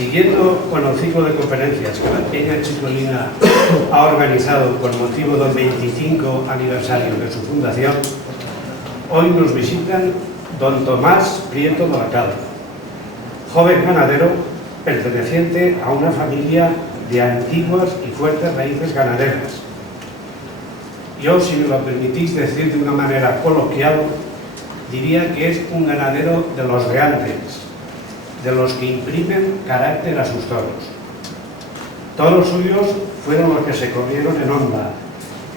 Siguiendo con el ciclo de conferencias que la Peña Chicolina ha organizado con motivo del 25 aniversario de su fundación, hoy nos visitan don Tomás Prieto de la Calva, joven ganadero perteneciente a una familia de antiguas y fuertes raíces ganaderas. Yo, si me lo permitís decir de una manera coloquial, diría que es un ganadero de los de antes, de los que imprimen carácter a sus toros. Toros suyos fueron los que se corrieron en Honda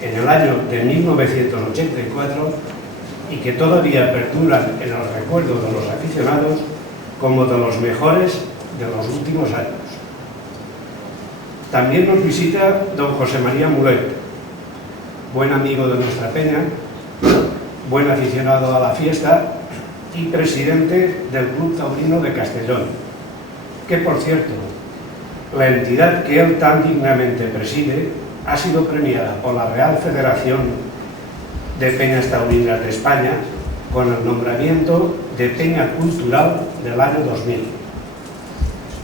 en el año de 1984 y que todavía perduran en el recuerdo de los aficionados como de los mejores de los últimos años. También nos visita don José María Mulet, buen amigo de nuestra peña, buen aficionado a la fiesta y presidente del Club Taurino de Castellón, que por cierto, la entidad que él tan dignamente preside ha sido premiada por la Real Federación de Peñas Taurinas de España con el nombramiento de Peña Cultural del año 2000.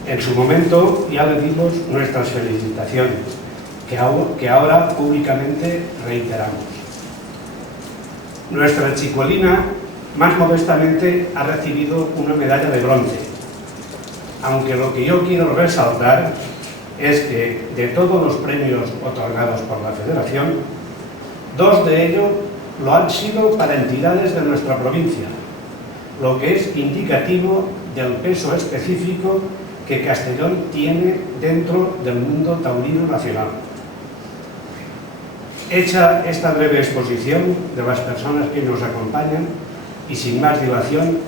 En su momento ya le dimos nuestras felicitaciones, que ahora públicamente reiteramos. Nuestra chicolina, más modestamente, ha recibido una medalla de bronce, aunque lo que yo quiero resaltar es que de todos los premios otorgados por la Federación, 2 de ellos lo han sido para entidades de nuestra provincia, lo que es indicativo del peso específico que Castellón tiene dentro del mundo taurino nacional. Hecha esta breve exposición de las personas que nos acompañan y sin más dilación,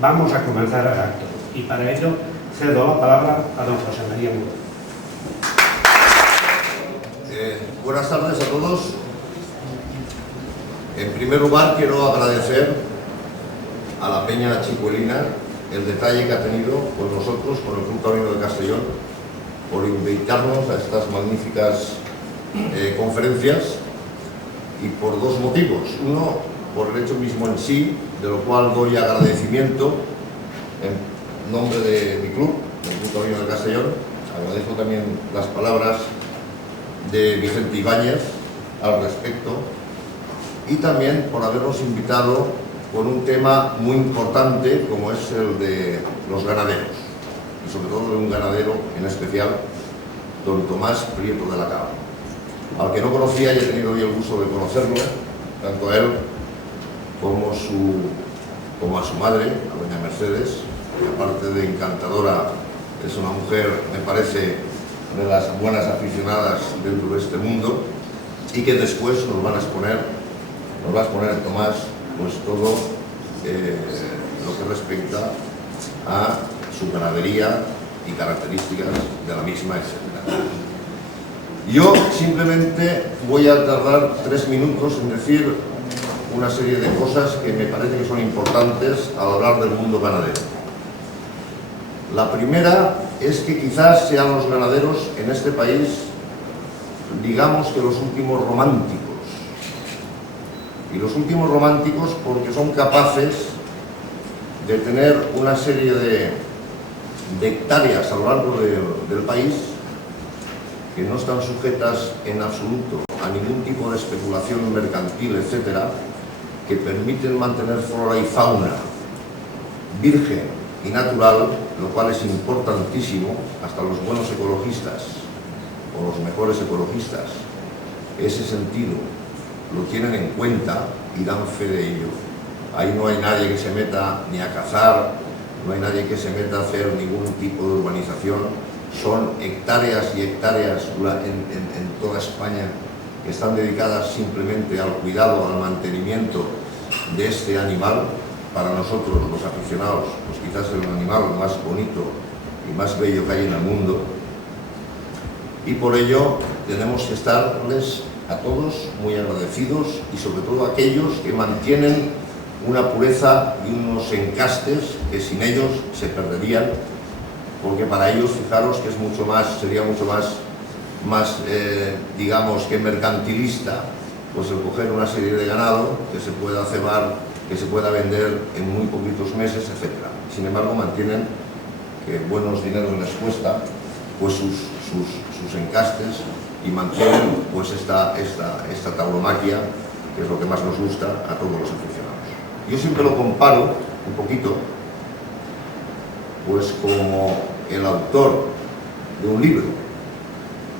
vamos a comenzar el acto. Y para ello cedo la palabra a don José María Mulet. Buenas tardes a todos. En primer lugar, quiero agradecer a la Peña Chicolina el detalle que ha tenido con nosotros, con el Club Taurino de Castellón, por invitarnos a estas magníficas conferencias, y por 2 motivos. Uno, por el hecho mismo en sí, de lo cual doy agradecimiento en nombre de mi club, el Club Taurino de Castellón. Agradezco también las palabras de Vicente Ibáñez al respecto, y también por habernos invitado con un tema muy importante como es el de los ganaderos, y sobre todo de un ganadero en especial, don Tomás Prieto de la Calva, al que no conocía y he tenido hoy el gusto de conocerlo, tanto a él como a su madre, a doña Mercedes, que aparte de encantadora es una mujer, me parece, de las buenas aficionadas dentro de este mundo, y que después nos va a exponer Tomás pues todo lo que respecta a su ganadería y características de la misma, etc. Yo simplemente voy a tardar 3 minutos en decir una serie de cosas que me parece que son importantes al hablar del mundo ganadero. La primera es que quizás sean los ganaderos en este país, digamos que los últimos románticos. Y los últimos románticos porque son capaces de tener una serie de hectáreas a lo largo del país que no están sujetas en absoluto a ningún tipo de especulación mercantil, etcétera, que permiten mantener flora y fauna virgen y natural, lo cual es importantísimo. Hasta los buenos ecologistas o los mejores ecologistas ese sentido lo tienen en cuenta y dan fe de ello. Ahí no hay nadie que se meta ni a cazar, no hay nadie que se meta a hacer ningún tipo de urbanización. Son hectáreas y hectáreas en toda España que están dedicadas simplemente al cuidado, al mantenimiento de este animal. Para nosotros, los aficionados, pues quizás es el animal más bonito y más bello que hay en el mundo. Y por ello tenemos que estarles a todos muy agradecidos, y sobre todo a aquellos que mantienen una pureza y unos encastes que sin ellos se perderían, porque para ellos, fijaros que sería mucho más digamos que mercantilista, pues el coger una serie de ganado que se pueda cebar, que se pueda vender en muy poquitos meses, etc. Sin embargo, mantienen que buenos dineros les cuesta, pues sus encastes y mantienen pues esta tauromaquia, que es lo que más nos gusta a todos los aficionados. Yo siempre lo comparo un poquito pues como el autor de un libro.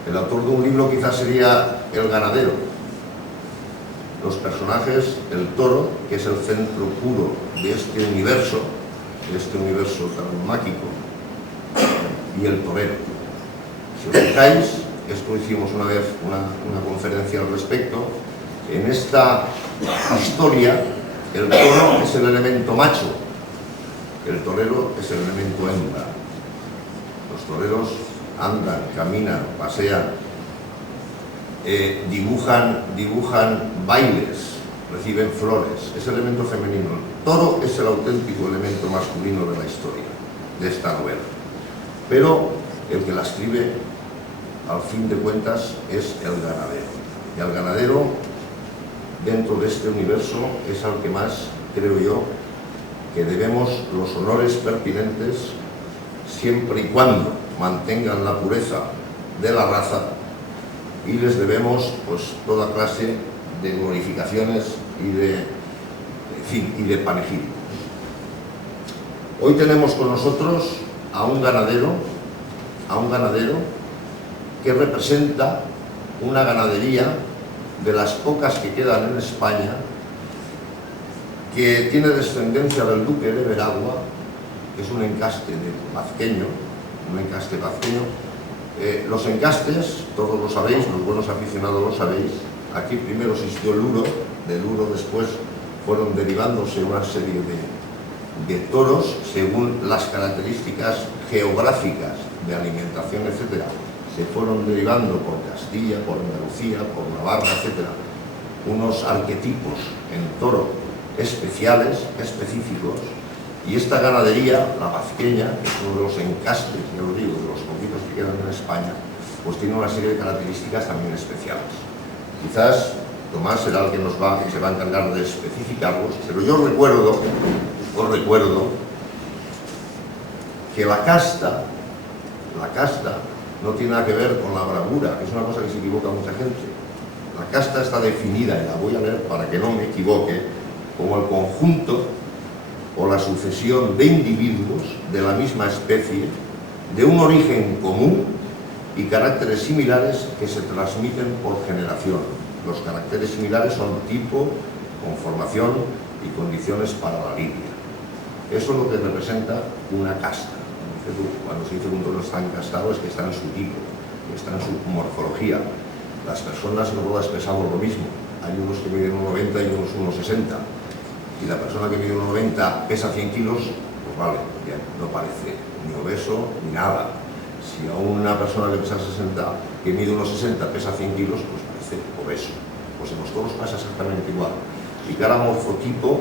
El autor de un libro quizás sería el ganadero. Los personajes, el toro, que es el centro puro de este universo tauromáquico, y el torero. Si os fijáis, esto hicimos una vez una conferencia al respecto, en esta historia el toro es el elemento macho, el torero es el elemento hembra. Los toreros andan, caminan, pasean, dibujan bailes, reciben flores, es el elemento femenino. El toro es el auténtico elemento masculino de la historia, de esta novela. Pero el que la escribe, al fin de cuentas, es el ganadero. Y al ganadero, dentro de este universo, es al que más, creo yo, que debemos los honores pertinentes, siempre y cuando mantengan la pureza de la raza, y les debemos pues toda clase de glorificaciones y de panegírico. Hoy tenemos con nosotros a un ganadero que representa una ganadería de las pocas que quedan en España, que tiene descendencia del duque de Veragua, que es un encaste vazqueño. Los encastes, todos lo sabéis, los buenos aficionados lo sabéis. Aquí primero existió el uro, del uro después fueron derivándose una serie de toros según las características geográficas de alimentación, etcétera. Se fueron derivando por Castilla, por Andalucía, por Navarra, etcétera, unos arquetipos en toro especiales, específicos, y esta ganadería, la vazqueña, que es uno de los encastes, ya lo digo, de los poquitos que quedan en España, pues tiene una serie de características también especiales. Quizás Tomás será el que se va a encargar de especificarlos, pero yo recuerdo que la casta no tiene nada que ver con la bravura, que es una cosa que se equivoca mucha gente. La casta está definida, y la voy a leer para que no me equivoque, como el conjunto o la sucesión de individuos de la misma especie, de un origen común y caracteres similares que se transmiten por generación. Los caracteres similares son tipo, conformación y condiciones para la lidia. Eso es lo que representa una casta. Cuando se dice que un toro está encastado es que está en su tipo, está en su morfología. Las personas no todas pesamos lo mismo. Hay unos que miden 1,90 y unos 1,60. Y la persona que mide 1,90 pesa 100 kilos, pues vale, bien, no parece ni obeso ni nada. Si a una persona que pesa 60, que mide 1,60 pesa 100 kilos, pues parece obeso. Pues en los toros pasa exactamente igual. Y cada morfotipo,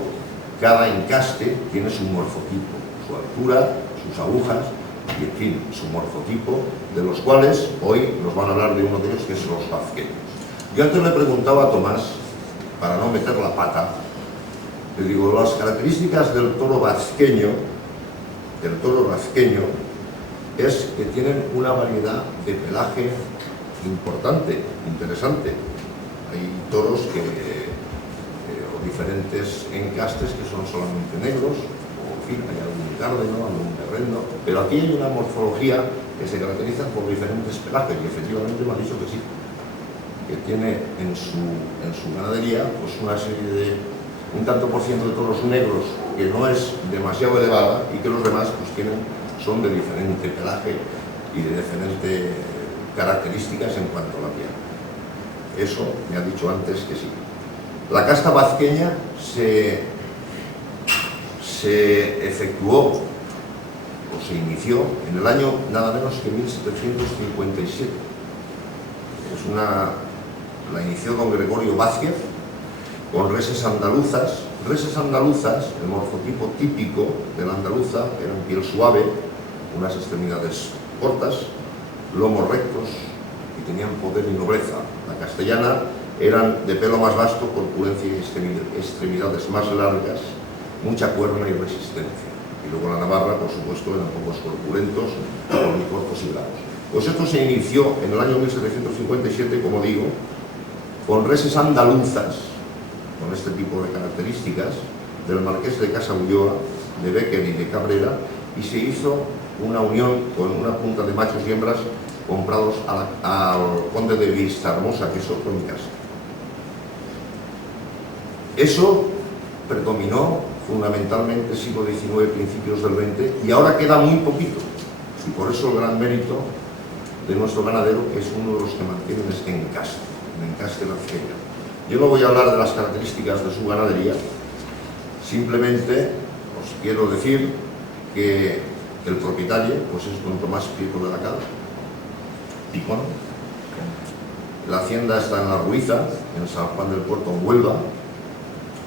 cada encaste tiene su morfotipo, su altura, sus agujas y, en fin, su morfotipo, de los cuales hoy nos van a hablar de uno de ellos, que es los vazqueños. Yo antes le preguntaba a Tomás, para no meter la pata, le digo, las características del toro vazqueño es que tienen una variedad de pelaje importante, interesante. Hay toros o diferentes encastes que son solamente negros, o en fin, hay algún cárdeno, algún terreno, pero aquí hay una morfología que se caracteriza por diferentes pelajes, y efectivamente me ha dicho que sí, que tiene en su ganadería pues una serie de un tanto por ciento de toros negros, que no es demasiado elevada, y que los demás pues son de diferente pelaje y de diferentes características en cuanto a la piel. Eso me ha dicho antes que sí. La casta vazqueña se efectuó o se inició en el año nada menos que 1757. La inició don Gregorio Vázquez con reses andaluzas. Reses andaluzas, el morfotipo típico de la andaluza, eran piel suave, unas extremidades cortas, lomos rectos y tenían poder y nobleza. La castellana eran de pelo más vasto, corpulencia y extremidades más largas, mucha cuerna y resistencia. Y luego la Navarra, por supuesto, eran pocos corpulentos, con cortos y bravos. Pues esto se inició en el año 1757, como digo, con reses andaluzas, con este tipo de características, del marqués de Casaulloa, de Béquer y de Cabrera, y se hizo una unión con una punta de machos y hembras comprados al conde de Vistahermosa, que es otro en mi casa. Eso predominó fundamentalmente siglo XIX, principios del XX, y ahora queda muy poquito. Y por eso el gran mérito de nuestro ganadero, que es uno de los que mantienen este encaste rafeño. Yo no voy a hablar de las características de su ganadería, simplemente os quiero decir que el propietario pues es don Tomás Prieto de la Cal, Picón. La hacienda está en La Ruiza, en San Juan del Puerto, en Huelva.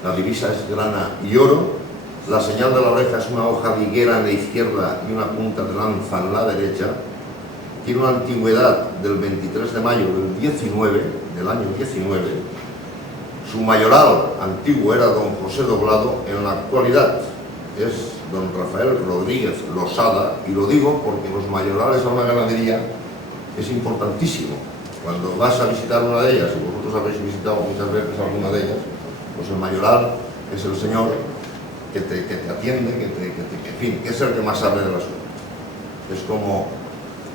La divisa es grana y oro. La señal de la oreja es una hoja de higuera en la izquierda y una punta de lanza en la derecha. Tiene una antigüedad del 23 de mayo del año 19. Su mayoral antiguo era don José Doblado, en la actualidad es don Rafael Rodríguez Losada, y lo digo porque los mayorales a una ganadería es importantísimo. Cuando vas a visitar una de ellas, y vosotros habéis visitado muchas veces alguna de ellas, pues el mayoral es el señor que te atiende, que es el que más sabe del asunto. Es como,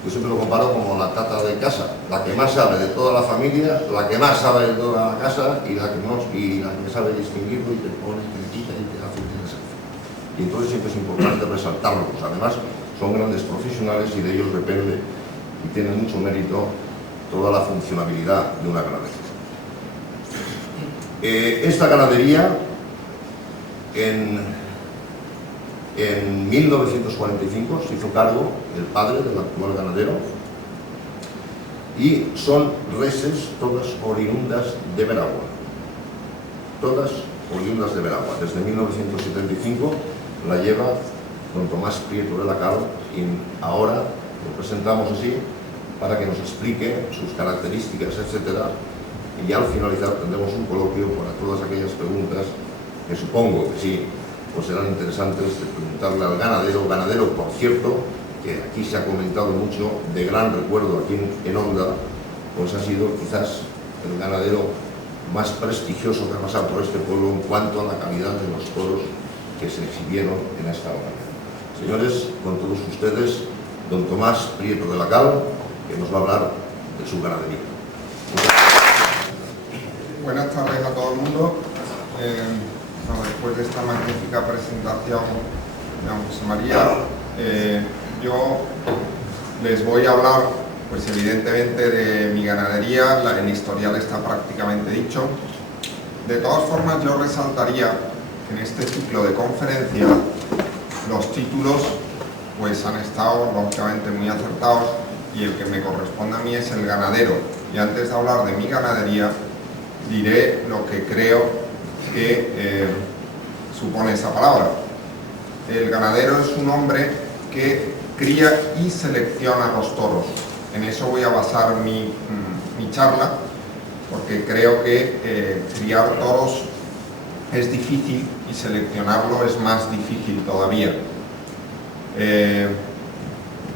yo siempre lo comparo como la tata de casa, la que más sabe de toda la familia, la que más sabe de toda la casa, y la que sabe distinguirlo y te pone, te quita y te hace y te deshace. Y entonces siempre es importante resaltarlos. Además, son grandes profesionales y de ellos depende y tiene mucho mérito toda la funcionabilidad de una ganadería. Esta ganadería en 1945 se hizo cargo el padre del actual ganadero, y son reses todas oriundas de Veragua. Todas oriundas de Veragua. Desde 1975 la lleva don Tomás Prieto de la Cal, y ahora lo presentamos así para que nos explique sus características, etcétera, y ya al finalizar tendremos un coloquio para todas aquellas preguntas que supongo que sí pues serán interesantes de preguntarle al ganadero, por cierto, que aquí se ha comentado mucho, de gran recuerdo aquí en Onda, pues ha sido quizás el ganadero más prestigioso que ha pasado por este pueblo en cuanto a la calidad de los toros que se exhibieron en esta hora. Señores, con todos ustedes, don Tomás Prieto de la Cal, que nos va a hablar de su ganadería. Buenas tardes a todo el mundo. Después de esta magnífica presentación de don José María, yo les voy a hablar, pues evidentemente, de mi ganadería. El historial está prácticamente dicho. De todas formas, yo resaltaría que en este ciclo de conferencia los títulos pues han estado lógicamente muy acertados, y el que me corresponde a mí es el ganadero. Y antes de hablar de mi ganadería, diré lo que creo que supone esa palabra. El ganadero es un hombre que cría y selecciona los toros. En eso voy a basar mi charla, porque creo que criar toros es difícil y seleccionarlo es más difícil todavía.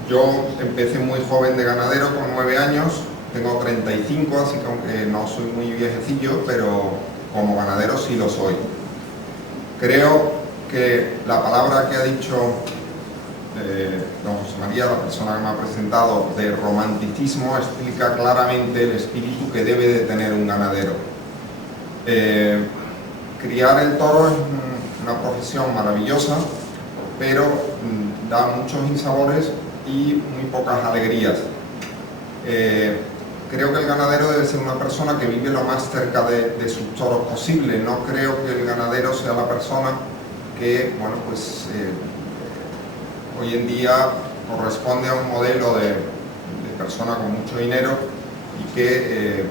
Yo empecé muy joven de ganadero, con 9 años, tengo 35, así que aunque no soy muy viejecillo, pero como ganadero sí lo soy. Creo que la palabra que ha dicho don José María, la persona que me ha presentado, de romanticismo, explica claramente el espíritu que debe de tener un ganadero. Criar el toro es una profesión maravillosa, pero da muchos insabores y muy pocas alegrías. Creo que el ganadero debe ser una persona que vive lo más cerca de sus toros posible. No creo que el ganadero sea la persona que, bueno, pues hoy en día corresponde a un modelo de persona con mucho dinero y que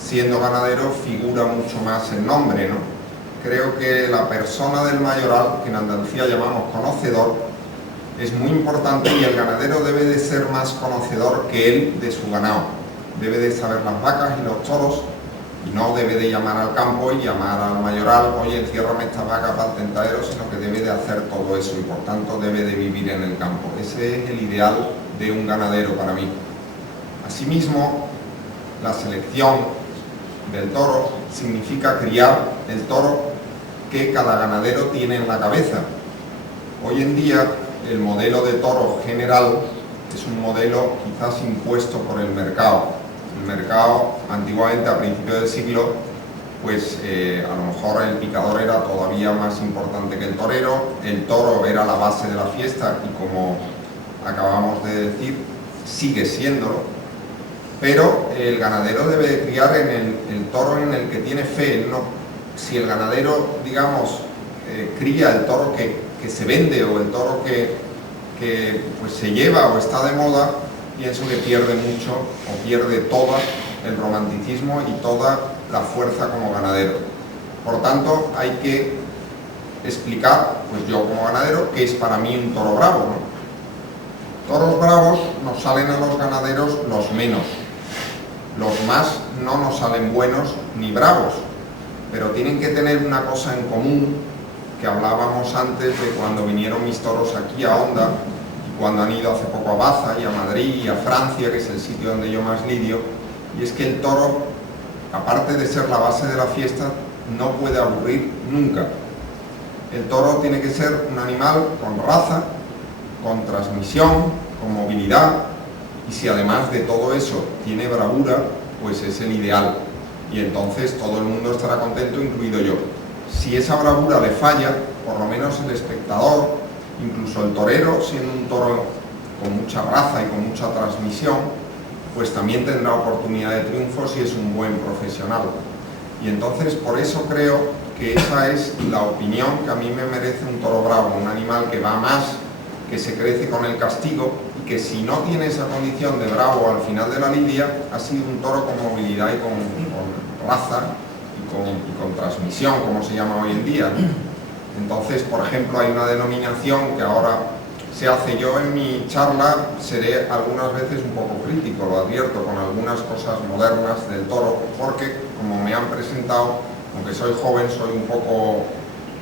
siendo ganadero figura mucho más el nombre, ¿no? Creo que la persona del mayoral, que en Andalucía llamamos conocedor, es muy importante, y el ganadero debe de ser más conocedor que él de su ganado. Debe de saber las vacas y los toros Y no debe de llamar al campo y llamar al mayoral, oye, enciérrame esta vaca para el tentadero, sino que debe de hacer todo eso y por tanto debe de vivir en el campo. Ese es el ideal de un ganadero para mí. Asimismo, la selección del toro significa criar el toro que cada ganadero tiene en la cabeza. Hoy en día el modelo de toro general es un modelo quizás impuesto por el mercado. El mercado, antiguamente a principios del siglo, pues a lo mejor el picador era todavía más importante que el toro era la base de la fiesta y como acabamos de decir, sigue siéndolo, pero el ganadero debe de criar en el toro en el que tiene fe. No, si el ganadero, digamos, cría el toro que se vende o el toro que pues se lleva o está de moda, pienso que pierde mucho o pierde todo el romanticismo y toda la fuerza como ganadero. Por tanto, hay que explicar, pues yo como ganadero, qué es para mí un toro bravo, ¿no? Toros bravos nos salen a los ganaderos los menos. Los más no nos salen buenos ni bravos, pero tienen que tener una cosa en común que hablábamos antes de cuando vinieron mis toros aquí a Onda, cuando han ido hace poco a Baza y a Madrid y a Francia, que es el sitio donde yo más lidio, y es que el toro, aparte de ser la base de la fiesta, no puede aburrir nunca. El toro tiene que ser un animal con raza, con transmisión, con movilidad, y si además de todo eso tiene bravura, pues es el ideal, y entonces todo el mundo estará contento, incluido yo. Si esa bravura le falla, por lo menos el espectador, incluso el torero, siendo un toro con mucha raza y con mucha transmisión, pues también tendrá oportunidad de triunfo si es un buen profesional. Y entonces por eso creo que esa es la opinión que a mí me merece un toro bravo, un animal que va más, que se crece con el castigo y que si no tiene esa condición de bravo al final de la lidia, ha sido un toro con movilidad y con raza y con transmisión, como se llama hoy en día. Entonces, por ejemplo, hay una denominación que ahora se hace. Yo en mi charla seré algunas veces un poco crítico, lo advierto, con algunas cosas modernas del toro, porque como me han presentado, aunque soy joven, soy un poco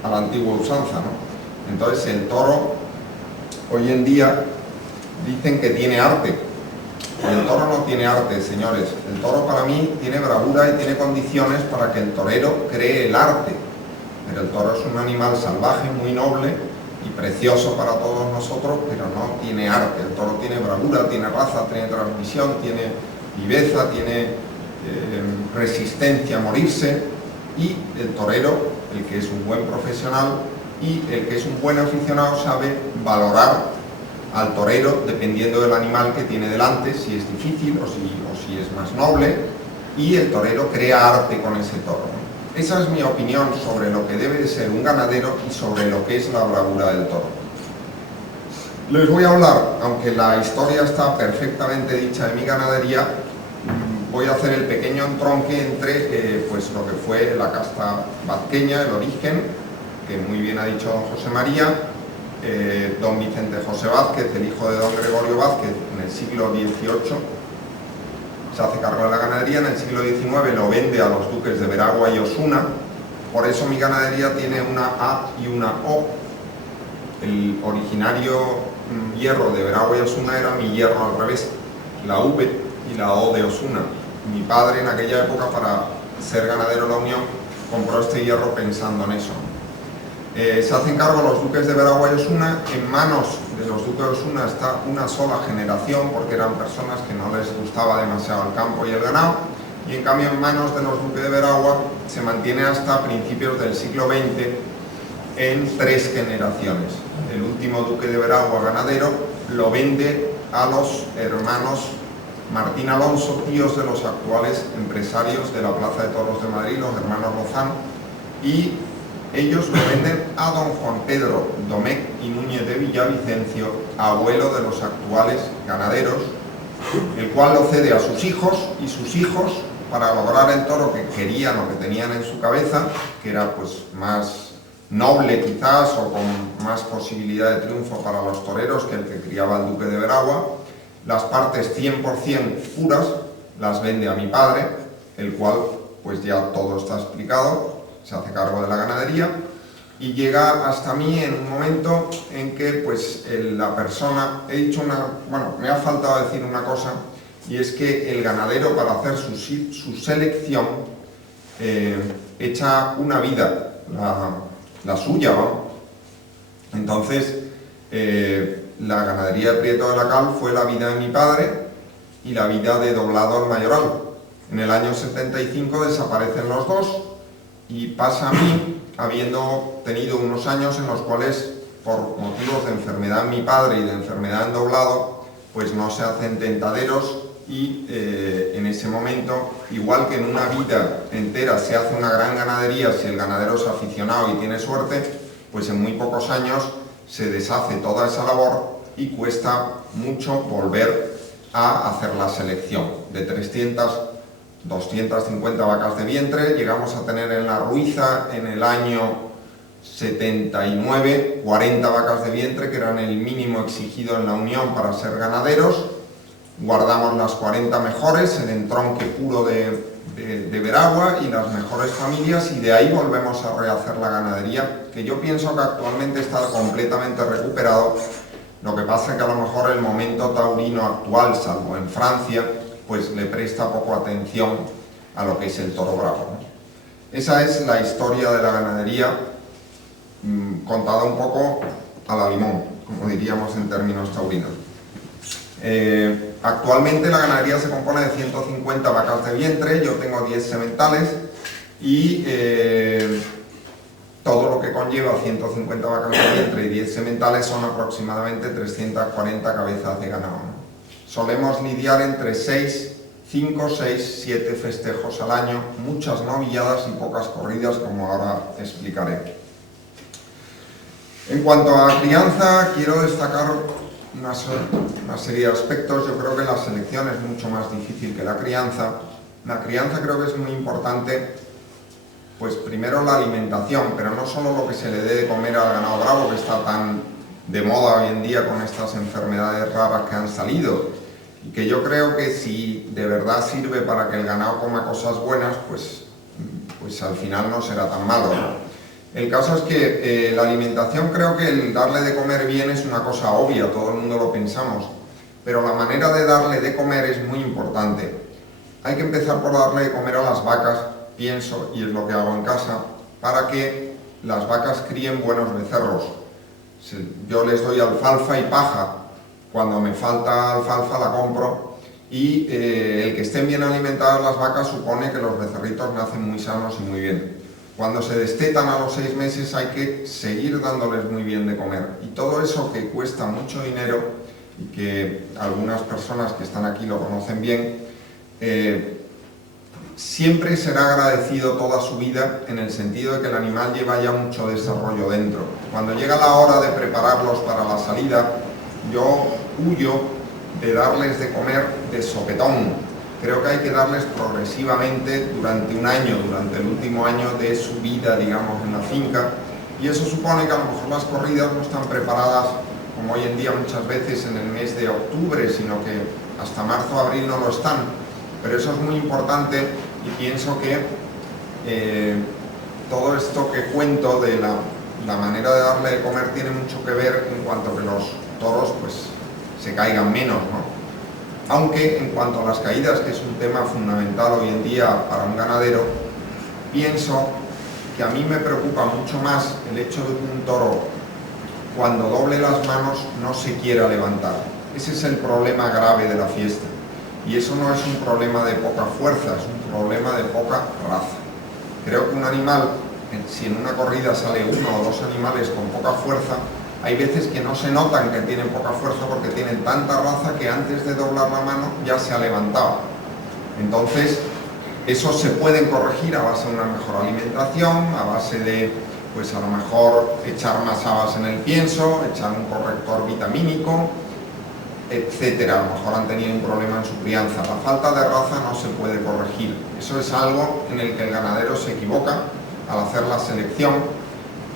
a la antigua usanza, ¿no? Entonces el toro, hoy en día, dicen que tiene arte. El toro no tiene arte, señores. El toro para mí tiene bravura y tiene condiciones para que el torero cree el arte. Pero el toro es un animal salvaje, muy noble y precioso para todos nosotros, pero no tiene arte. El toro tiene bravura, tiene raza, tiene transmisión, tiene viveza, tiene resistencia a morirse, y el torero, el que es un buen profesional y el que es un buen aficionado, sabe valorar al torero dependiendo del animal que tiene delante, si es difícil o si es más noble, y el torero crea arte con ese toro, ¿no? Esa es mi opinión sobre lo que debe de ser un ganadero y sobre lo que es la bravura del toro. Les voy a hablar, aunque la historia está perfectamente dicha de mi ganadería, voy a hacer el pequeño entronque entre pues lo que fue la casta vazqueña, el origen, que muy bien ha dicho don José María, don Vicente José Vázquez, el hijo de don Gregorio Vázquez, en el siglo XVIII, se hace cargo de la ganadería. En el siglo XIX lo vende a los duques de Veragua y Osuna, por eso mi ganadería tiene una A y una O. El originario hierro de Veragua y Osuna era mi hierro al revés, la V y la O de Osuna. Mi padre en aquella época, para ser ganadero de la Unión, compró este hierro pensando en eso. Se hacen cargo los duques de Veragua y Osuna. En manos de los duques de Osuna está una sola generación, porque eran personas que no les gustaba demasiado el campo y el ganado, y en cambio en manos de los duques de Veragua se mantiene hasta principios del siglo XX en 3 generaciones. El último duque de Veragua, ganadero, lo vende a los hermanos Martín Alonso, tíos de los actuales empresarios de la Plaza de Toros de Madrid, los hermanos Lozano, y ellos lo venden a don Juan Pedro Domecq y Núñez de Villavicencio, abuelo de los actuales ganaderos, el cual lo cede a sus hijos, y sus hijos, para lograr el toro que querían o que tenían en su cabeza, que era pues más noble quizás o con más posibilidad de triunfo para los toreros que el que criaba el duque de Veragua, las partes 100% puras las vende a mi padre, el cual pues ya todo está explicado, se hace cargo de la ganadería y llega hasta mí en un momento en que pues la persona, me ha faltado decir una cosa, y es que el ganadero, para hacer su selección, echa una vida, la suya, ¿no? Entonces, la ganadería de Prieto de la Cal fue la vida de mi padre y la vida de Doblado el Mayoral. En el año 75 desaparecen los dos y pasa a mí, habiendo tenido unos años en los cuales, por motivos de enfermedad en mi padre y de enfermedad en Doblado, pues no se hacen tentaderos y en ese momento, igual que en una vida entera se hace una gran ganadería si el ganadero es aficionado y tiene suerte, pues en muy pocos años se deshace toda esa labor y cuesta mucho volver a hacer la selección. De 300, 250 vacas de vientre, llegamos a tener en la Ruiza en el año 79 40 vacas de vientre, que eran el mínimo exigido en la Unión para ser ganaderos. Guardamos las 40 mejores, el entronque puro de Veragua y las mejores familias, y de ahí volvemos a rehacer la ganadería, que yo pienso que actualmente está completamente recuperado. Lo que pasa es que a lo mejor el momento taurino actual, salvo en Francia, pues le presta poco atención a lo que es el toro bravo, ¿no? Esa es la historia de la ganadería, contada un poco a la limón, como diríamos en términos taurinos. Actualmente la ganadería se compone de 150 vacas de vientre, yo tengo 10 sementales y todo lo que conlleva 150 vacas de vientre y 10 sementales son aproximadamente 340 cabezas de ganado, ¿no? Solemos lidiar entre 5, 6, 7 festejos al año, muchas novilladas y pocas corridas, como ahora explicaré. En cuanto a crianza, quiero destacar una serie de aspectos. Yo creo que la selección es mucho más difícil que la crianza. La crianza creo que es muy importante, pues primero la alimentación, pero no solo lo que se le dé de comer al ganado bravo, que está tan de moda hoy en día con estas enfermedades raras que han salido, y que yo creo que si de verdad sirve para que el ganado coma cosas buenas, pues al final no será tan malo, ¿no? El caso es que la alimentación, creo que el darle de comer bien es una cosa obvia, todo el mundo lo pensamos, pero la manera de darle de comer es muy importante. Hay que empezar por darle de comer a las vacas, pienso, y es lo que hago en casa, para que las vacas críen buenos becerros. Yo les doy alfalfa y paja, cuando me falta alfalfa la compro, y el que estén bien alimentadas las vacas supone que los becerritos nacen muy sanos y muy bien. Cuando se destetan a los 6 meses hay que seguir dándoles muy bien de comer. Y todo eso que cuesta mucho dinero, y que algunas personas que están aquí lo conocen bien, siempre será agradecido toda su vida, en el sentido de que el animal lleva ya mucho desarrollo dentro. Cuando llega la hora de prepararlos para la salida, yo huyo de darles de comer de sopetón. Creo que hay que darles progresivamente durante un año, durante el último año de su vida, digamos, en la finca, y eso supone que a lo mejor las corridas no están preparadas como hoy en día muchas veces en el mes de octubre, sino que hasta marzo o abril no lo están. Pero eso es muy importante, y pienso que todo esto que cuento de la manera de darle de comer tiene mucho que ver en cuanto a que los toros pues se caigan menos, ¿no? Aunque en cuanto a las caídas, que es un tema fundamental hoy en día para un ganadero, pienso que a mí me preocupa mucho más el hecho de que un toro, cuando doble las manos, no se quiera levantar. Ese es el problema grave de la fiesta. Y eso no es un problema de poca fuerza, es un problema de poca raza. Creo que un animal, si en una corrida sale 1 o 2 animales con poca fuerza, hay veces que no se notan que tienen poca fuerza porque tienen tanta raza que antes de doblar la mano ya se ha levantado. Entonces, eso se puede corregir a base de una mejor alimentación, a base de, pues a lo mejor, echar más habas en el pienso, echar un corrector vitamínico, etcétera. A lo mejor han tenido un problema en su crianza. La falta de raza no se puede corregir. Eso es algo en el que el ganadero se equivoca al hacer la selección.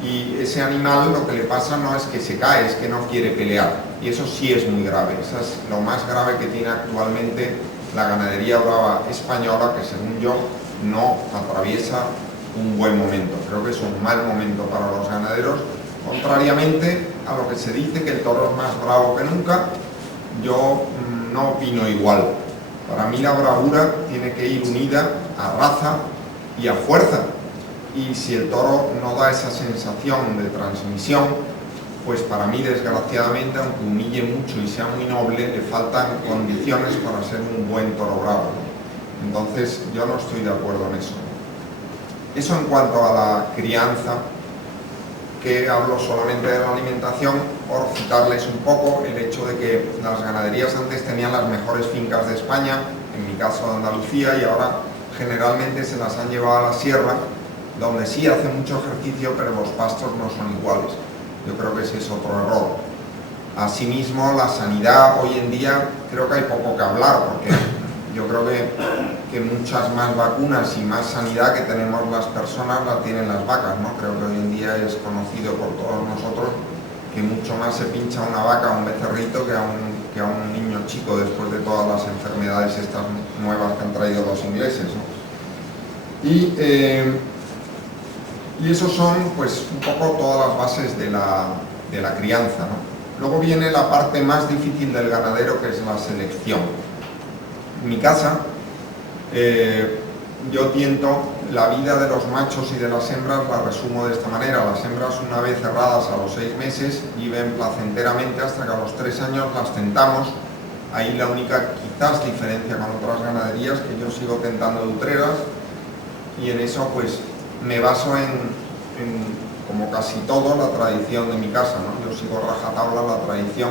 Y ese animal lo que le pasa no es que se cae, es que no quiere pelear. Y eso sí es muy grave. Eso es lo más grave que tiene actualmente la ganadería brava española, que según yo no atraviesa un buen momento. Creo que es un mal momento para los ganaderos, contrariamente a lo que se dice que el toro es más bravo que nunca. Yo no opino igual. Para mí la bravura tiene que ir unida a raza y a fuerza, y si el toro no da esa sensación de transmisión, pues para mí, desgraciadamente, aunque humille mucho y sea muy noble, le faltan condiciones para ser un buen toro bravo. Entonces yo no estoy de acuerdo en eso. Eso en cuanto a la crianza, que hablo solamente de la alimentación, por citarles un poco el hecho de que las ganaderías antes tenían las mejores fincas de España, en mi caso de Andalucía, y ahora generalmente se las han llevado a la sierra, donde sí hace mucho ejercicio, pero los pastos no son iguales. Yo creo que ese es otro error. Asimismo, la sanidad hoy en día creo que hay poco que hablar, porque yo creo que muchas más vacunas y más sanidad que tenemos las personas la tienen las vacas, ¿no? Creo que hoy en día es conocido por todos nosotros que mucho más se pincha una vaca a un becerrito que a un niño chico, después de todas las enfermedades estas nuevas que han traído los ingleses, ¿no? Y esos son, pues, un poco todas las bases de la crianza, ¿no? Luego viene la parte más difícil del ganadero, que es la selección. En mi casa, yo tiento la vida de los machos y de las hembras, la resumo de esta manera. Las hembras, una vez cerradas a los 6 meses, viven placenteramente hasta que a los 3 años las tentamos. Ahí la única, quizás, diferencia con otras ganaderías, que yo sigo tentando de utreras, y en eso, pues, me baso en, como casi todo, la tradición de mi casa, ¿no? Yo sigo rajatabla la tradición,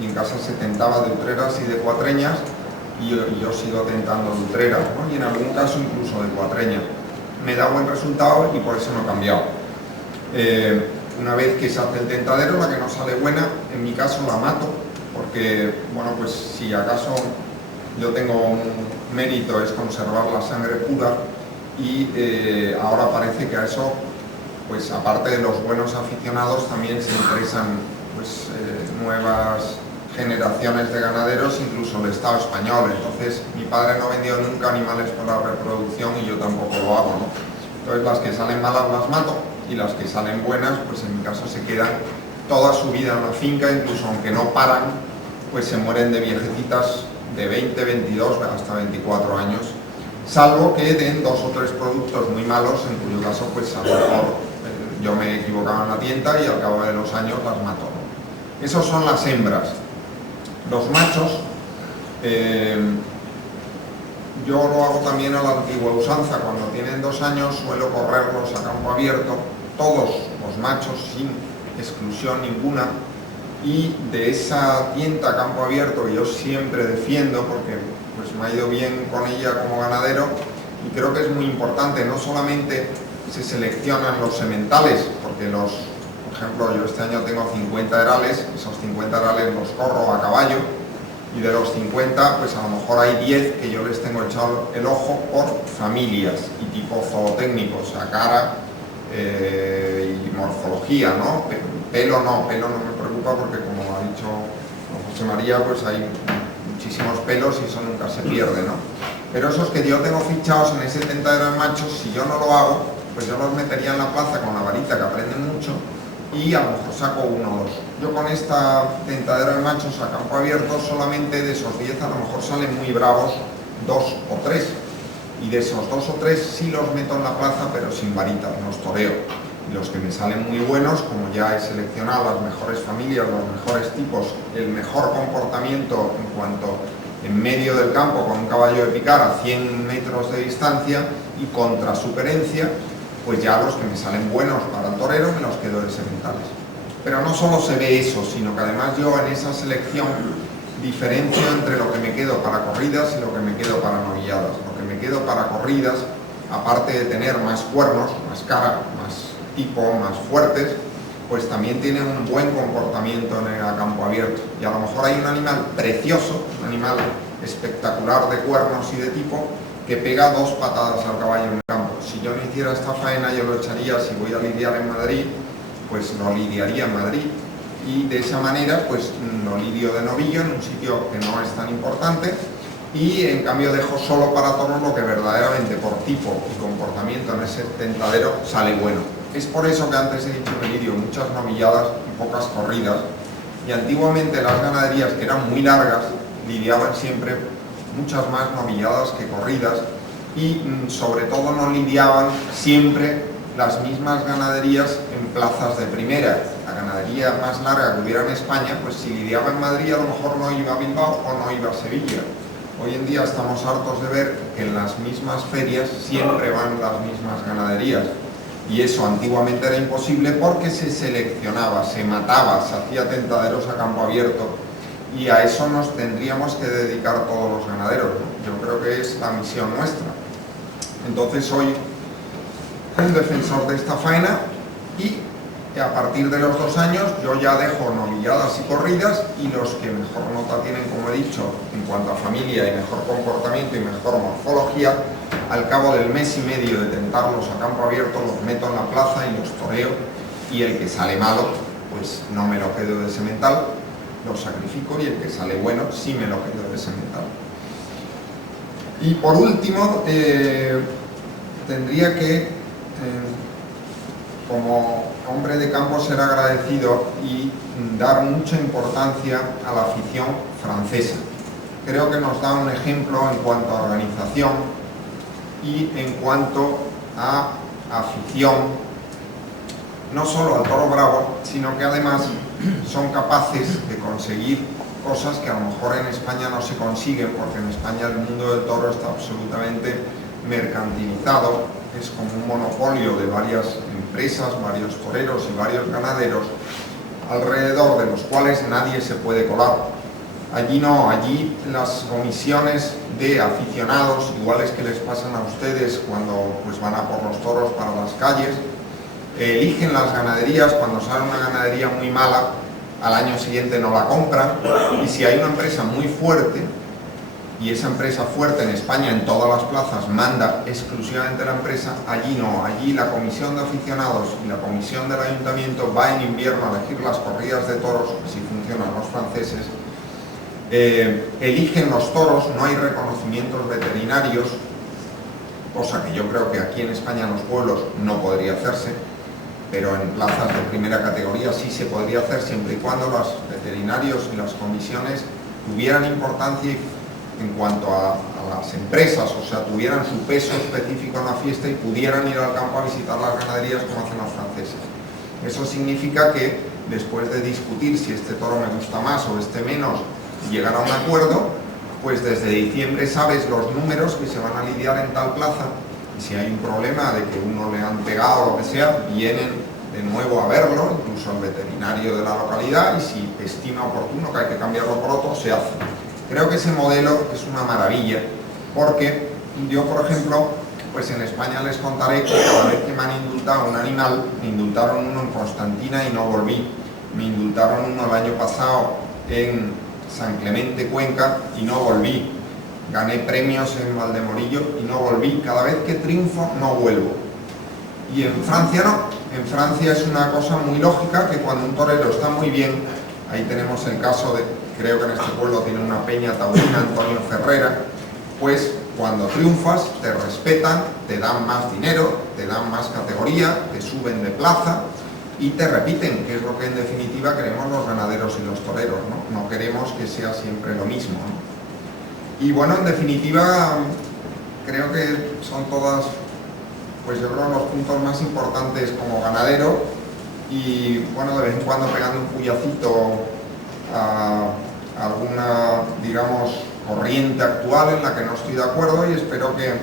y en casa se tentaba de utreras y de cuatreñas, y yo sigo tentando de utreras, ¿no? Y en algún caso incluso de cuatreñas. Me da buen resultado y por eso no he cambiado. Una vez que se hace el tentadero, la que no sale buena, en mi caso la mato, porque, bueno, pues si acaso yo tengo un mérito, es conservar la sangre pura, y ahora parece que a eso, pues aparte de los buenos aficionados, también se interesan, pues, nuevas generaciones de ganaderos, incluso el Estado español. Entonces, mi padre no vendió nunca animales para reproducción y yo tampoco lo hago, ¿no? Entonces, las que salen malas las mato, y las que salen buenas, pues en mi caso se quedan toda su vida en la finca, incluso aunque no paran, pues se mueren de viejecitas de 20, 22, hasta 24 años, salvo que den 2 o 3 productos muy malos, en cuyo caso, pues a lo mejor yo me he equivocado en la tienda y al cabo de los años las mato, ¿no? Esos son las hembras. Los machos, yo lo hago también a la antigua usanza. Cuando tienen 2 años suelo correrlos a campo abierto, todos los machos, sin exclusión ninguna, y de esa tienda a campo abierto que yo siempre defiendo, porque pues me ha ido bien con ella como ganadero, y creo que es muy importante. No solamente se seleccionan los sementales, porque por ejemplo, yo este año tengo 50 herales, esos 50 herales los corro a caballo, y de los 50, pues a lo mejor hay 10 que yo les tengo echado el ojo por familias y tipo zootécnico, o sea, cara y morfología, ¿no? Pelo no me preocupa, porque como ha dicho José María, pues hay muchísimos pelos y eso nunca se pierde, ¿no? Pero esos que yo tengo fichados en ese tentadero de machos, si yo no lo hago, pues yo los metería en la plaza con la varita, que aprenden mucho, y a lo mejor saco 1 o 2. Yo con esta tentadero de machos a campo abierto, solamente de esos 10 a lo mejor salen muy bravos 2 o 3, y de esos 2 o 3 sí los meto en la plaza, pero sin varita, los toreo. Y los que me salen muy buenos, como ya he seleccionado las mejores familias, los mejores tipos, el mejor comportamiento en cuanto en medio del campo con un caballo de picar a 100 metros de distancia y contra su querencia, pues ya los que me salen buenos para el torero me los quedo de sementales. Pero no solo se ve eso, sino que además yo en esa selección diferencio entre lo que me quedo para corridas y lo que me quedo para novilladas. Lo que me quedo para corridas, aparte de tener más cuernos, más cara, más tipo, más fuertes, pues también tienen un buen comportamiento en el campo abierto. Y a lo mejor hay un animal precioso, un animal espectacular de cuernos y de tipo, que pega 2 patadas al caballo en el campo. Si yo no hiciera esta faena, yo lo echaría. Si voy a lidiar en Madrid, pues lo lidiaría en Madrid, y de esa manera pues lo lidio de novillo en un sitio que no es tan importante, y en cambio dejo solo para toros lo que verdaderamente por tipo y comportamiento en ese tentadero sale bueno. Es por eso que antes he dicho en el vídeo, muchas novilladas y pocas corridas, y antiguamente las ganaderías que eran muy largas lidiaban siempre muchas más novilladas que corridas, y sobre todo no lidiaban siempre las mismas ganaderías en plazas de primera. La ganadería más larga que hubiera en España, pues si lidiaba en Madrid a lo mejor no iba a Bilbao o no iba a Sevilla. Hoy en día estamos hartos de ver que en las mismas ferias siempre van las mismas ganaderías, y eso antiguamente era imposible porque se seleccionaba, se mataba, se hacía tentaderos a campo abierto, y a eso nos tendríamos que dedicar todos los ganaderos, ¿no? Yo creo que es la misión nuestra. Entonces soy un defensor de esta faena, y a partir de los 2 años yo ya dejo novilladas y corridas, y los que mejor nota tienen, como he dicho, en cuanto a familia y mejor comportamiento y mejor morfología, al cabo del mes y medio de tentarlos a campo abierto los meto en la plaza y los toreo, y el que sale malo pues no me lo quedo de semental, lo sacrifico, y el que sale bueno sí me lo quedo de semental. Y por último tendría que como hombre de campo ser agradecido y dar mucha importancia a la afición francesa. Creo que nos da un ejemplo en cuanto a organización y en cuanto a afición, no solo al toro bravo, sino que además son capaces de conseguir cosas que a lo mejor en España no se consiguen, porque en España el mundo del toro está absolutamente mercantilizado, es como un monopolio de varias empresas, varios toreros y varios ganaderos, alrededor de los cuales nadie se puede colar. Allí no, allí las comisiones de aficionados, iguales que les pasan a ustedes cuando pues, van a por los toros para las calles, eligen las ganaderías. Cuando sale una ganadería muy mala, al año siguiente no la compran, y si hay una empresa muy fuerte, y esa empresa fuerte en España en todas las plazas manda exclusivamente la empresa, allí no, allí la comisión de aficionados y la comisión del ayuntamiento va en invierno a elegir las corridas de toros, así funcionan los franceses, eligen los toros, no hay reconocimientos veterinarios, cosa que yo creo que aquí en España en los pueblos no podría hacerse, pero en plazas de primera categoría sí se podría hacer, siempre y cuando los veterinarios y las comisiones tuvieran importancia en cuanto a las empresas, o sea, tuvieran su peso específico en la fiesta y pudieran ir al campo a visitar las ganaderías como hacen los franceses. Eso significa que después de discutir si este toro me gusta más o este menos y llegar a un acuerdo, pues desde diciembre sabes los números que se van a lidiar en tal plaza, y si hay un problema de que uno le han pegado o lo que sea, vienen de nuevo a verlo, incluso el veterinario de la localidad, y si estima oportuno que hay que cambiarlo por otro, se hace. Creo que ese modelo es una maravilla, porque yo, por ejemplo, pues en España les contaré que cada vez que me han indultado un animal, me indultaron uno en Constantina y no volví, me indultaron uno el año pasado en San Clemente, Cuenca, y no volví, gané premios en Valdemorillo y no volví, cada vez que triunfo no vuelvo. Y en Francia no, en Francia es una cosa muy lógica, que cuando un torero está muy bien, ahí tenemos el caso de, creo que en este pueblo tiene una peña taurina, Antonio Ferrera, pues cuando triunfas te respetan, te dan más dinero, te dan más categoría, te suben de plaza y te repiten, que es lo que en definitiva queremos los ganaderos y los toreros, ¿no? No queremos que sea siempre lo mismo, ¿no? Y bueno, en definitiva, creo que son todas, pues yo creo, los puntos más importantes como ganadero, y bueno, de vez en cuando pegando un puyacito a alguna, digamos, corriente actual en la que no estoy de acuerdo, y espero que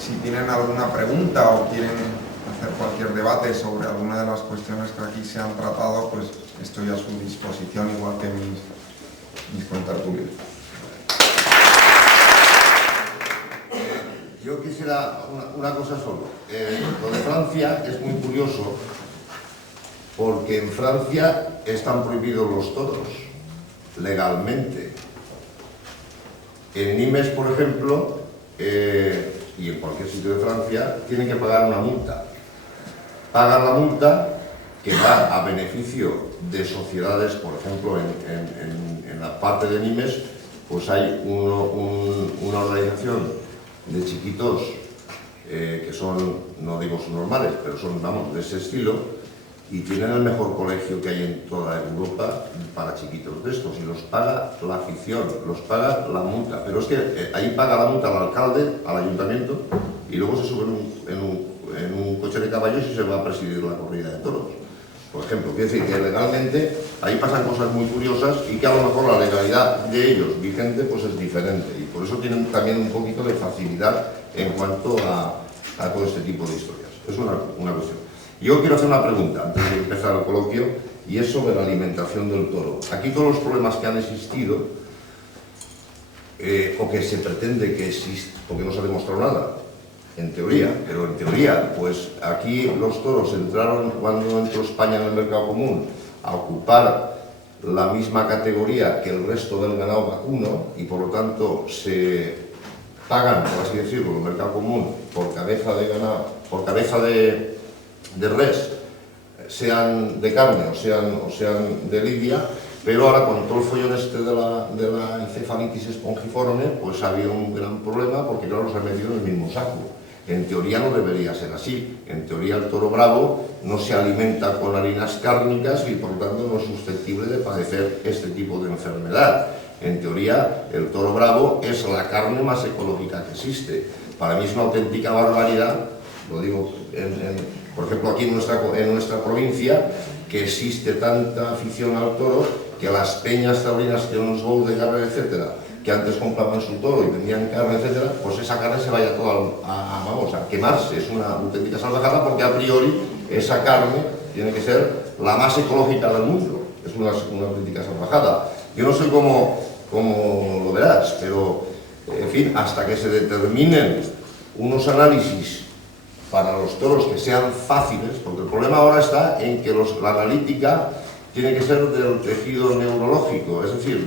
si tienen alguna pregunta o quieren hacer cualquier debate sobre alguna de las cuestiones que aquí se han tratado, pues estoy a su disposición, igual que mis contertulios. Yo quisiera una cosa solo. Lo de Francia es muy curioso, porque en Francia están prohibidos los toros legalmente. En Nimes, por ejemplo, y en cualquier sitio de Francia, tienen que pagar una multa. Pagan la multa, que va a beneficio de sociedades, por ejemplo, en la parte de Nimes, pues hay una organización de chiquitos que son, no digo normales, pero son, vamos, de ese estilo, y tienen el mejor colegio que hay en toda Europa para chiquitos de estos, y los paga la afición, los paga la multa, pero es que ahí paga la multa al alcalde, al ayuntamiento, y luego se sube en un coche de caballos y se va a presidir la corrida de toros. Por ejemplo, quiere decir que legalmente ahí pasan cosas muy curiosas y que a lo mejor la legalidad de ellos vigente pues es diferente, y por eso tienen también un poquito de facilidad en cuanto a todo este tipo de historias. Es una cuestión. Yo quiero hacer una pregunta antes de empezar el coloquio, y es sobre la alimentación del toro. Aquí todos los problemas que han existido, o que se pretende que existen, porque no se ha demostrado nada, en teoría, pero en teoría, pues aquí los toros entraron, cuando entró España en el mercado común, a ocupar la misma categoría que el resto del ganado vacuno, y por lo tanto se pagan, por así decirlo, el mercado común por cabeza de ganado, por cabeza de res, sean de carne o sean de lidia, pero ahora con todo el follón este de la encefalitis espongiforme, pues ha habido un gran problema, porque claro, se ha metido en el mismo saco. En teoría no debería ser así. En teoría el toro bravo no se alimenta con harinas cárnicas y por lo tanto no es susceptible de padecer este tipo de enfermedad. En teoría el toro bravo es la carne más ecológica que existe. Para mí es una auténtica barbaridad, lo digo por ejemplo aquí en nuestra provincia, que existe tanta afición al toro, que las peñas taurinas que unos bous de carne, etcétera, que antes compraban su toro y vendían carne, etcétera, pues esa carne se vaya toda a quemarse. Es una auténtica salvajada, porque a priori esa carne tiene que ser la más ecológica del mundo. Es una auténtica salvajada. Yo no sé cómo lo verás, pero en fin, hasta que se determinen unos análisis para los toros que sean fáciles, porque el problema ahora está en que la analítica tiene que ser del tejido neurológico, es decir,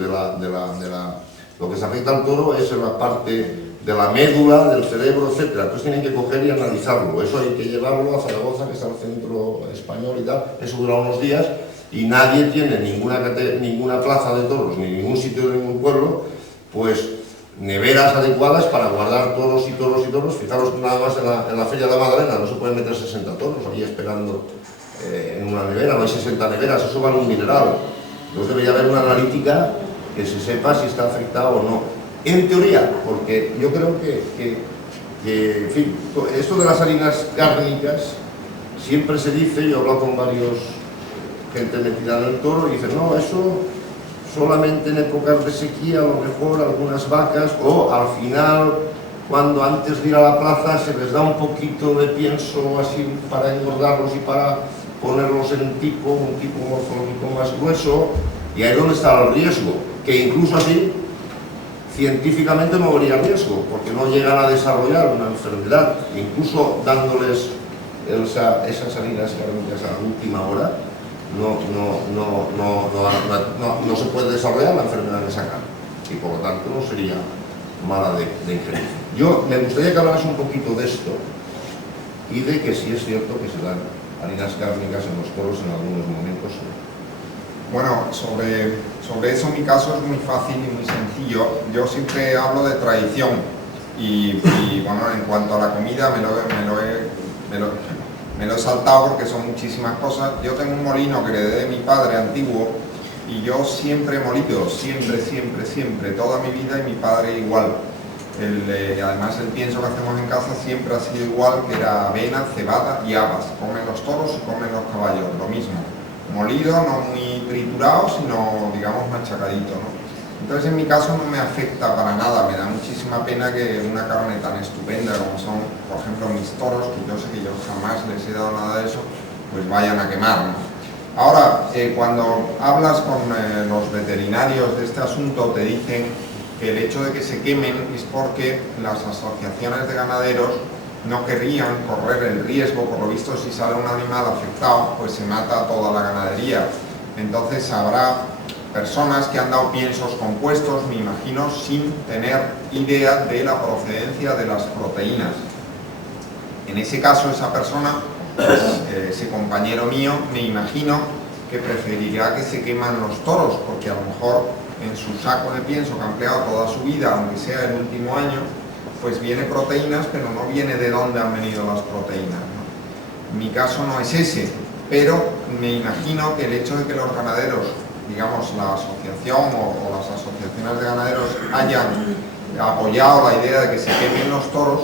lo que se afecta al toro es en la parte de la médula, del cerebro, etc. Entonces tienen que coger y analizarlo. Eso hay que llevarlo a Zaragoza, que está el centro español y tal. Eso dura unos días y nadie tiene ninguna plaza de toros, ni ningún sitio de ningún pueblo, pues neveras adecuadas para guardar toros y toros y toros. Fijaros nada más en la Feria de la Magdalena, no se pueden meter 60 toros aquí esperando en una nevera, no hay 60 neveras, eso vale un mineral. Entonces debería haber una analítica que se sepa si está afectado o no. En teoría, porque yo creo que en fin, esto de las harinas cárnicas, siempre se dice, yo he hablado con varios gente metida en el toro, y dicen, no, eso solamente en épocas de sequía, a lo mejor algunas vacas, o al final, cuando antes de ir a la plaza se les da un poquito de pienso así para engordarlos y para ponerlos en un tipo morfológico más grueso, y ahí es donde está el riesgo, que incluso así científicamente no habría riesgo, porque no llegan a desarrollar una enfermedad, incluso dándoles esas harinas cárnicas a la última hora, no se puede desarrollar la enfermedad en esa carne, y por lo tanto no sería mala de ingerir. Yo me gustaría que hablaras un poquito de esto, y de que sí es cierto que se dan harinas cárnicas en los toros en algunos momentos. Bueno, sobre eso mi caso es muy fácil y muy sencillo. Yo siempre hablo de tradición y bueno, en cuanto a la comida me lo he saltado porque son muchísimas cosas. Yo tengo un molino que heredé de mi padre antiguo y yo siempre he molido, siempre, toda mi vida, y mi padre igual. Además el pienso que hacemos en casa siempre ha sido igual, que era avena, cebada y habas. Comen los toros y comen los caballos, lo mismo. Molido, no muy triturado, sino digamos machacadito, ¿no? Entonces en mi caso no me afecta para nada, me da muchísima pena que una carne tan estupenda como son, por ejemplo, mis toros, que yo sé que yo jamás les he dado nada de eso, pues vayan a quemar, ¿no? Ahora, cuando hablas con los veterinarios de este asunto, te dicen que el hecho de que se quemen es porque las asociaciones de ganaderos no querrían correr el riesgo. Por lo visto, si sale un animal afectado, pues se mata a toda la ganadería. Entonces habrá personas que han dado piensos compuestos, me imagino, sin tener idea de la procedencia de las proteínas. En ese caso, esa persona, ese compañero mío, me imagino que preferirá que se queman los toros, porque a lo mejor en su saco de pienso que ha empleado toda su vida, aunque sea el último año, pues viene proteínas, pero no viene de dónde han venido las proteínas, ¿no? Mi caso no es ese, pero me imagino que el hecho de que los ganaderos, digamos la asociación o las asociaciones de ganaderos hayan apoyado la idea de que se quemen los toros,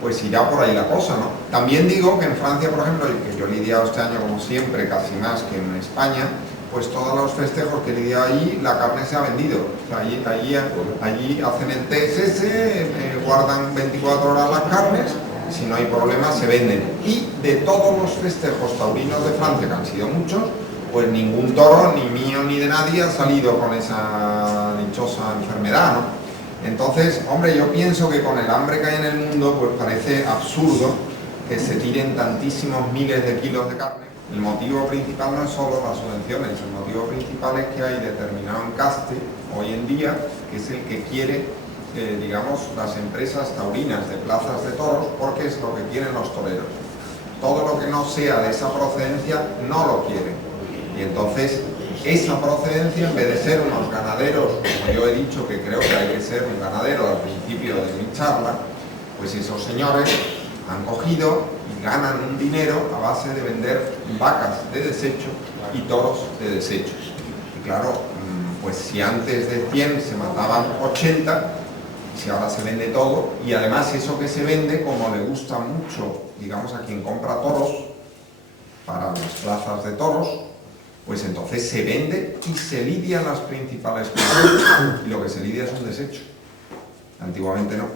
pues irá por ahí la cosa, ¿no? También digo que en Francia, por ejemplo, y que yo he lidiado este año como siempre, casi más que en España, pues todos los festejos que he lidiado allí, la carne se ha vendido. O sea, allí hacen el TSS, guardan 24 horas las carnes, si no hay problema se venden. Y de todos los festejos taurinos de Francia, que han sido muchos, pues ningún toro, ni mío ni de nadie, ha salido con esa dichosa enfermedad, ¿no? Entonces, hombre, yo pienso que con el hambre que hay en el mundo, pues parece absurdo que se tiren tantísimos miles de kilos de carne. El motivo principal no es solo las subvenciones, el motivo principal es que hay determinado encaste hoy en día, que es el que quiere, digamos, las empresas taurinas de plazas de toros, porque es lo que quieren los toreros. Todo lo que no sea de esa procedencia no lo quieren. Y entonces, esa procedencia, en vez de ser unos ganaderos, como yo he dicho que creo que hay que ser un ganadero al principio de mi charla, pues esos señores han cogido y ganan un dinero a base de vender vacas de desecho y toros de desechos. Y claro, pues si antes de 100 se mataban 80, si ahora se vende todo, y además eso que se vende, como le gusta mucho, digamos, a quien compra toros, para las plazas de toros, pues entonces se vende y se lidian las principales plazas, y lo que se lidia es un desecho. Antiguamente no.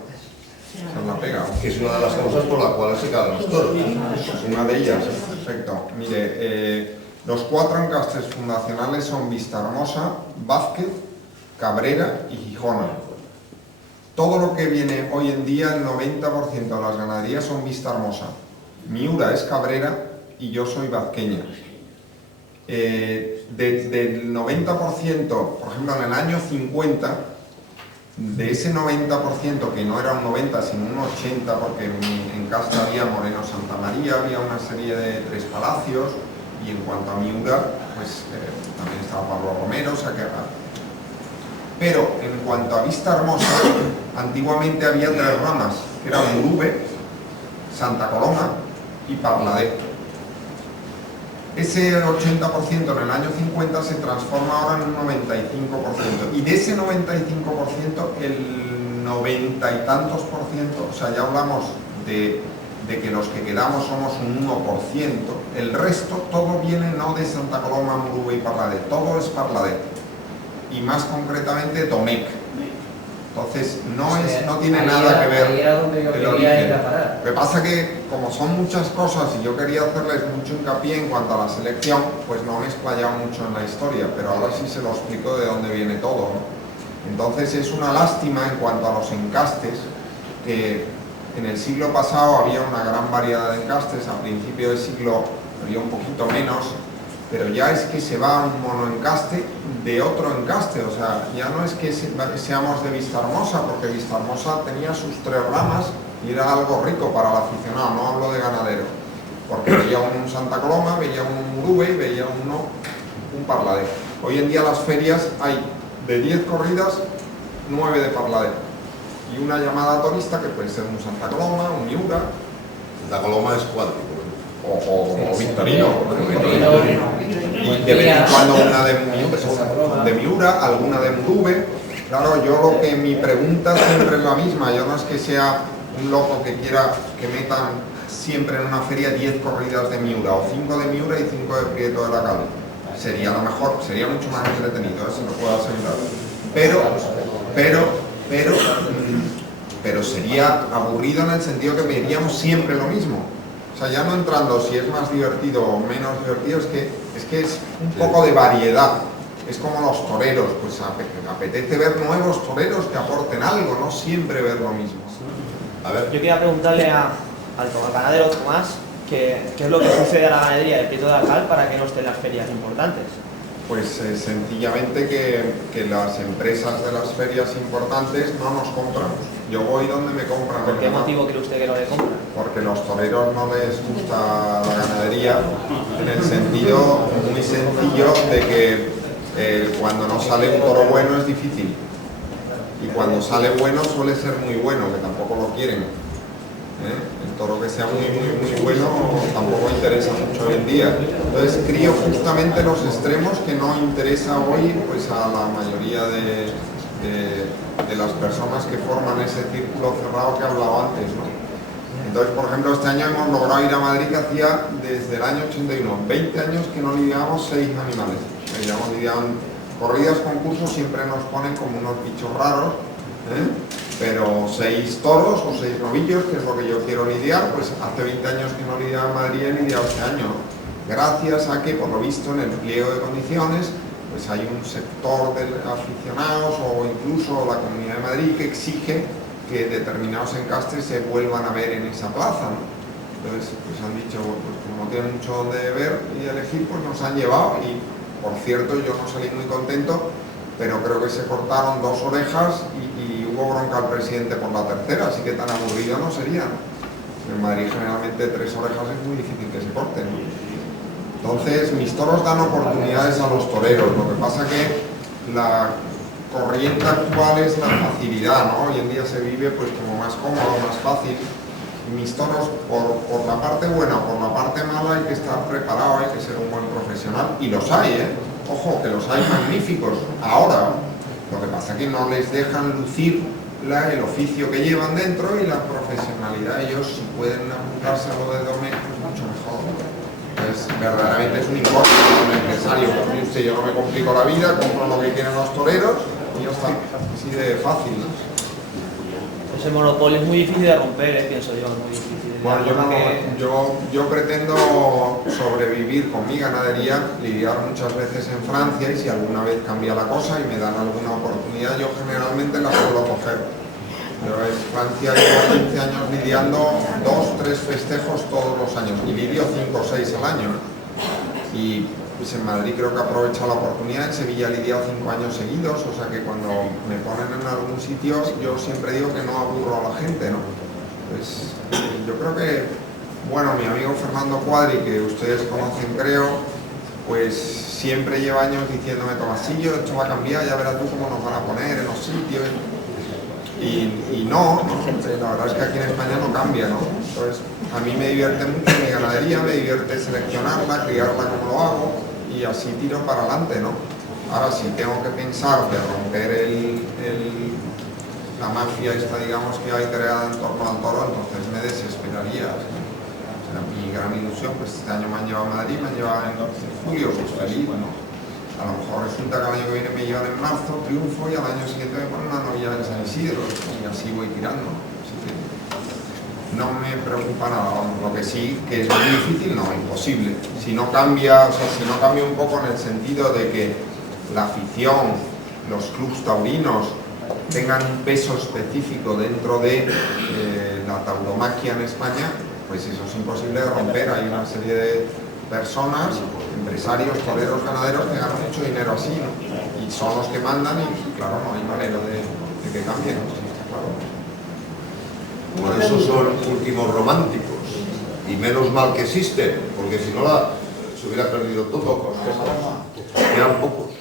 Esa es la pega. Que es una de las causas por las cuales se caen los toros. Es una de ellas, perfecto. Mire, los 4 encastes fundacionales son Vistahermosa, Vázquez, Cabrera y Gijona. Todo lo que viene hoy en día, el 90% de las ganaderías son Vistahermosa. Miura es Cabrera y yo soy vazqueña. Del 90%, por ejemplo en el año 50, de ese 90%, que no era un 90 sino un 80, porque en Casta había Moreno Santa María, había una serie de 3 palacios, y en cuanto a Miura, pues también estaba Pablo Romero, o sea que... Pero en cuanto a Vistahermosa, antiguamente había 3 ramas, que eran Murube, Santa Coloma y Parladé. Ese 80% en el año 50 se transforma ahora en un 95%, y de ese 95%, el 90 y tantos %, o sea, ya hablamos de que los que quedamos somos un 1%, el resto todo viene no de Santa Coloma, Murube y Parladé, todo es Parladé, y más concretamente Tomec. Entonces no tiene nada que ver el origen. Lo que pasa que como son muchas cosas y yo quería hacerles mucho hincapié en cuanto a la selección, pues no me he explayado mucho en la historia, pero ahora sí se lo explico de dónde viene todo, ¿no? Entonces es una lástima en cuanto a los encastes, que en el siglo pasado había una gran variedad de encastes, a principio del siglo había un poquito menos, pero ya es que se va a un monoencaste de otro encaste, o sea, ya no es que seamos de Vistahermosa, porque Vistahermosa tenía sus 3 ramas y era algo rico para el aficionado, no hablo de ganadero, porque veía un Santa Coloma, veía un Murube y veía un Parladé. Hoy en día las ferias hay de 10 corridas, 9 de Parladé, y una llamada torista que puede ser un Santa Coloma, un Miura. Santa Coloma es cuántico. O Victorino. Y de vez en cuando una de Miura, alguna de Murube. Claro, yo lo que mi pregunta siempre es la misma. Yo no es que sea un loco que quiera que metan siempre en una feria 10 corridas de Miura, o 5 de Miura y 5 de Prieto de la Cal. Sería lo mejor, sería mucho más entretenido, se lo puedo asegurar. Pero sería aburrido en el sentido que veríamos siempre lo mismo. O sea, ya no entrando si es más divertido o menos divertido, es que es un poco de variedad. Es como los toreros, pues apetece ver nuevos toreros que aporten algo, no siempre ver lo mismo. A ver. Yo quería preguntarle al ganadero Tomás qué es lo que sucede a la ganadería de Prieto de Alcal para que no esté en las ferias importantes. Pues sencillamente que las empresas de las ferias importantes no nos compran. Yo voy donde me compran. ¿Por qué motivo cree usted que no le compran? Porque los toreros no les gusta la ganadería, en el sentido muy sencillo de que Cuando no sale un toro bueno es difícil. Y cuando sale bueno suele ser muy bueno, que tampoco lo quieren. El toro que sea muy bueno tampoco interesa mucho hoy en día. Entonces crío justamente los extremos que no interesa hoy pues a la mayoría de las personas que forman ese círculo cerrado que hablaba antes, ¿no? Entonces, por ejemplo, este año hemos logrado ir a Madrid, que hacía desde el año 81, 20 años que no lidiábamos 6 animales. Hemos lidiado en corridas, concursos, siempre nos ponen como unos bichos raros, pero 6 toros o 6 novillos, que es lo que yo quiero lidiar, pues hace 20 años que no lidiaba en Madrid, he lidiado este año, ¿no? Gracias a que, por lo visto, en el pliego de condiciones, pues hay un sector de aficionados o incluso la Comunidad de Madrid que exige que determinados encastres se vuelvan a ver en esa plaza, ¿no? Entonces, pues han dicho, pues como no tienen mucho donde ver y elegir, pues nos han llevado y, por cierto, yo no salí muy contento, pero creo que se cortaron 2 orejas y hubo bronca al presidente por la tercera, así que tan aburrido no sería, ¿no? En Madrid generalmente 3 orejas es muy difícil que se corten, ¿no? Entonces, mis toros dan oportunidades a los toreros, lo que pasa que la corriente actual es la facilidad, ¿no? Hoy en día se vive pues como más cómodo, más fácil. Mis toros, por la parte buena o por la parte mala, hay que estar preparado, hay que ser un buen profesional, y los hay, ¿eh? Ojo, que los hay magníficos ahora. Lo que pasa es que no les dejan lucir el oficio que llevan dentro y la profesionalidad. Ellos, si pueden apuntarse a lo de domer, pues mucho mejor. Pues verdaderamente es un importe como un empresario. Como usted, yo no me complico la vida, compro lo que quieren los toreros y ya está, así de fácil, ¿no? Ese monopolio es muy difícil de romper, pienso yo, muy difícil. Bueno, yo pretendo sobrevivir con mi ganadería, lidiar muchas veces en Francia, y si alguna vez cambia la cosa y me dan alguna oportunidad, yo generalmente la suelo coger. Pero en Francia llevo 15 años lidiando 2, 3 festejos todos los años y lidio 5 o 6 al año. Y pues en Madrid creo que aprovecho la oportunidad, en Sevilla he lidiado 5 años seguidos, o sea que cuando me ponen en algún sitio yo siempre digo que no aburro a la gente, ¿no? Pues yo creo que, bueno, mi amigo Fernando Cuadri, que ustedes conocen creo, pues siempre lleva años diciéndome, Tomasillo, esto va a cambiar, ya verás tú cómo nos van a poner en los sitios. Y no, la verdad es que aquí en España no cambia, ¿no? Entonces, a mí me divierte mucho mi ganadería, me divierte seleccionarla, criarla como lo hago y así tiro para adelante, ¿no? Ahora, si tengo que pensar de romper la mafia esta, digamos, que hay creada en torno al toro, entonces me desesperaría. O sea, mi gran ilusión, pues este año me han llevado a Madrid, me han llevado en julio, pues feliz, ¿no? A lo mejor resulta que el año que viene me llevan en marzo, triunfo, y al año siguiente me ponen una novilla en San Isidro, y así voy tirando. Así que no me preocupa nada, lo que sí que es muy difícil, no, imposible. Si no cambia, o sea, si no cambia un poco en el sentido de que la afición, los clubs taurinos tengan un peso específico dentro de la tauromaquia en España, pues eso es imposible de romper. Hay una serie de personas, empresarios, toreros, ganaderos que ganan mucho dinero así, ¿no? Y son los que mandan y claro, no hay manera de que cambien, ¿no? Sí, claro. Por eso son últimos románticos y menos mal que existen, porque si no se hubiera perdido todo. Quedan pocos.